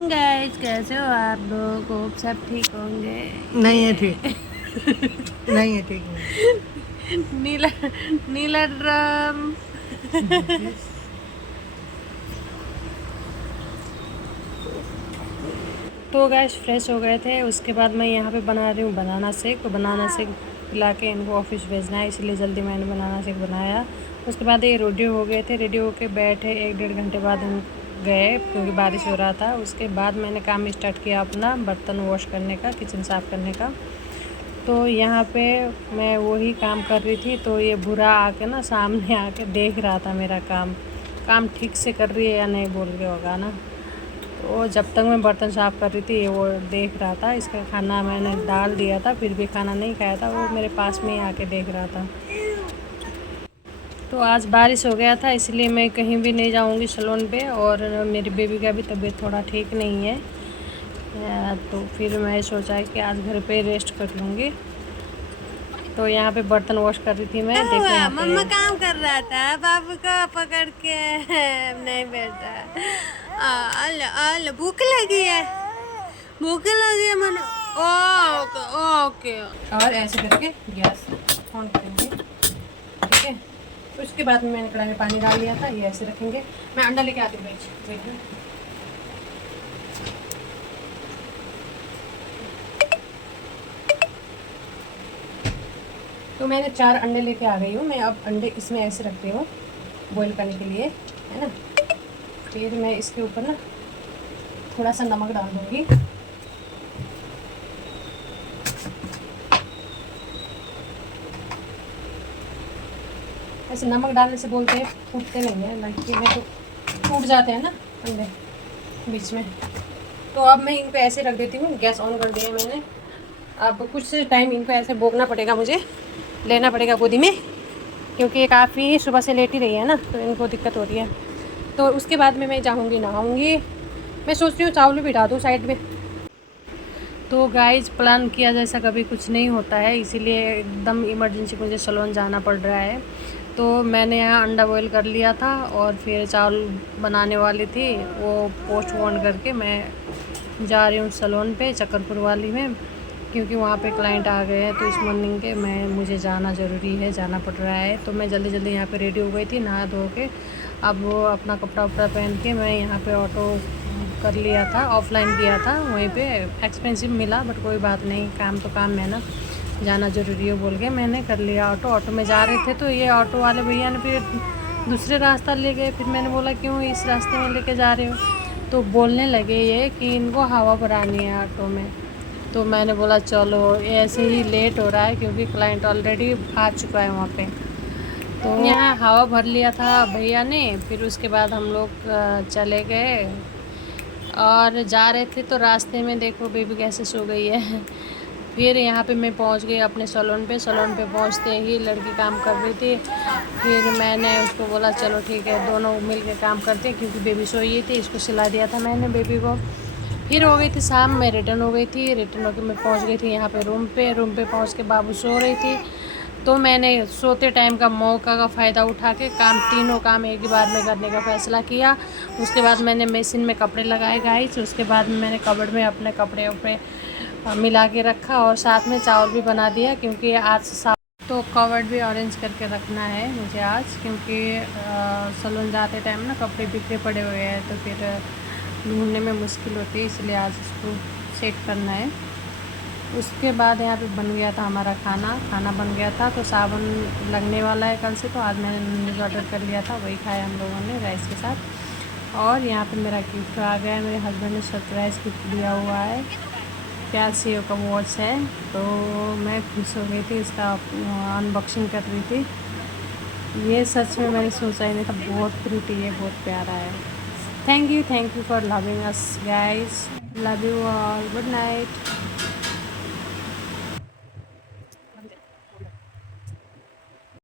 Guys कैसे हो आप लोग? होप सब ठीक होंगे। नहीं है ठीक। नहीं है ठीक नहीं। नीला नीला ड्रम। तो गैस फ्रेश हो गए थे, उसके बाद मैं यहाँ पे बना रही हूँ बनाना शेक। तो बनाना शेक पिला के इनको ऑफिस भेजना है, इसलिए जल्दी मैंने बनाना शेक बनाया। उसके बाद ये रेडी हो गए थे, रेडी होके बैठे 1-1.5 घंटे बाद हम गए क्योंकि बारिश हो रहा था। उसके बाद मैंने काम स्टार्ट किया अपना बर्तन वॉश करने का, किचन साफ़ करने का। तो यहाँ पे मैं वही काम कर रही थी, तो ये बुरा आके ना सामने आके देख रहा था मेरा काम ठीक से कर रही है या नहीं बोल के होगा ना। तो जब तक मैं बर्तन साफ़ कर रही थी वो देख रहा था। इसका खाना मैंने डाल दिया था, फिर भी खाना नहीं खाया था, वो मेरे पास में ही आके देख रहा था। तो आज बारिश हो गया था, इसलिए मैं कहीं भी नहीं जाऊंगी सैलून पे, और मेरी बेबी का भी तबीयत थोड़ा ठीक नहीं है। तो फिर मैं सोचा है कि आज घर पे रेस्ट कर लूँगी। तो यहाँ पे बर्तन वॉश कर रही थी मैं। देखो यहाँ पे मम्मा काम कर रहा था, बाबू को पकड़ के नहीं बैठा। अल भूख लगी है, भूख लगी है मन। Okay okay. और ऐसे करके गैस ऑन करेंगे, ठीक है। तो उसके बाद में मैंने कढ़ाई में पानी डाल लिया था, ये ऐसे रखेंगे। मैं अंडा लेके आती हूँ, वेट। तो मैंने 4 अंडे लेके आ गई हूँ मैं। अब अंडे इसमें ऐसे रखती हूँ बॉईल करने के लिए, है ना। फिर मैं इसके ऊपर ना थोड़ा सा नमक डाल दूँगी। ऐसे नमक डालने से बोलते हैं फूटते नहीं है, लड़की में तो टूट जाते हैं ना अंडे बीच में। तो अब मैं इनको ऐसे रख देती हूँ। गैस ऑन कर दिया मैंने। अब कुछ टाइम इनको ऐसे भोगना पड़ेगा, मुझे लेना पड़ेगा गोदी में, क्योंकि ये काफ़ी सुबह से लेट ही रही है ना, तो इनको दिक्कत हो रही है। तो उसके बाद में मैं जाऊँगी नहाऊँगी। मैं सोच रही हूँ चावल भी बिठा दूँ साइड में। तो गाइज प्लान किया जैसा कभी कुछ नहीं होता है, इसीलिए एकदम इमरजेंसी मुझे सैलून जाना पड़ रहा है। तो मैंने यहाँ अंडा बॉईल कर लिया था और फिर चावल बनाने वाली थी, वो पोस्ट ऑन करके मैं जा रही हूँ सैलून पे चक्करपुर वाली में, क्योंकि वहाँ पे क्लाइंट आ गए हैं। तो इस मॉर्निंग के मुझे जाना ज़रूरी है, जाना पड़ रहा है। तो मैं जल्दी जल्दी यहाँ पे रेडी हो गई थी नहा धो के। अब वो अपना कपड़ा वपड़ा पहन के मैं यहाँ पे ऑटो कर लिया था, ऑफलाइन किया था वहीं पे। एक्सपेंसिव मिला बट कोई बात नहीं, काम तो काम है ना, जाना ज़रूरी है बोल के मैंने कर लिया ऑटो। ऑटो में जा रहे थे तो ये ऑटो वाले भैया ने फिर दूसरे रास्ता ले गए। फिर मैंने बोला क्यों इस रास्ते में लेके जा रहे हो? तो बोलने लगे ये कि इनको हवा भरानी है ऑटो में। तो मैंने बोला चलो, ऐसे ही लेट हो रहा है क्योंकि क्लाइंट ऑलरेडी आ चुका है वहाँ पे। तो यहाँ हवा भर लिया था भैया ने। फिर उसके बाद हम लोग चले गए और जा रहे थे, तो रास्ते में देखो बेबी कैसे सो गई है। फिर यहाँ पे मैं पहुँच गई अपने सैलून पे। सैलून पे पहुँचते ही लड़की काम कर रही थी। फिर मैंने उसको बोला चलो ठीक है, दोनों मिल के काम करते हैं, क्योंकि बेबी सोई थी, इसको सिला दिया था मैंने बेबी को। फिर हो गई थी शाम, मैं रिटर्न हो गई थी। रिटर्न होकर मैं पहुँच गई थी यहाँ पे रूम पे पहुँच के बाबू सो रही थी। तो मैंने सोते टाइम का मौका का फ़ायदा उठा के तीनों काम एक ही बार में करने का फ़ैसला किया। उसके बाद मैंने मशीन में कपड़े लगाए गाइस। उसके बाद में मैंने कबर्ड में अपने कपड़े उपड़े मिला के रखा, और साथ में चावल भी बना दिया, क्योंकि आज तो कवर्ड भी अरेंज करके रखना है मुझे आज, क्योंकि सैलून जाते टाइम ना कपड़े बिखरे पड़े हुए हैं, तो फिर ढूंढने में मुश्किल होती है, इसलिए आज इसको सेट करना है। उसके बाद यहाँ पे बन गया था हमारा खाना बन गया था। तो सावन लगने वाला है कल से, तो आज मैंने नूडल्स ऑर्डर कर लिया था, वही खाया हम लोगों ने राइस के साथ। और यहाँ पे मेरा गिफ्ट आ गया है, मेरे हस्बैंड ने सरप्राइज़ गिफ्ट दिया हुआ है, कैसियो का वॉच है। तो मैं खुश हो गई थी, इसका अनबॉक्सिंग कर रही थी। ये सच में मैंने सोचा ही नहीं था, बहुत प्रिटी है, बहुत प्यारा है। Thank you for loving us guys, love you all, good night.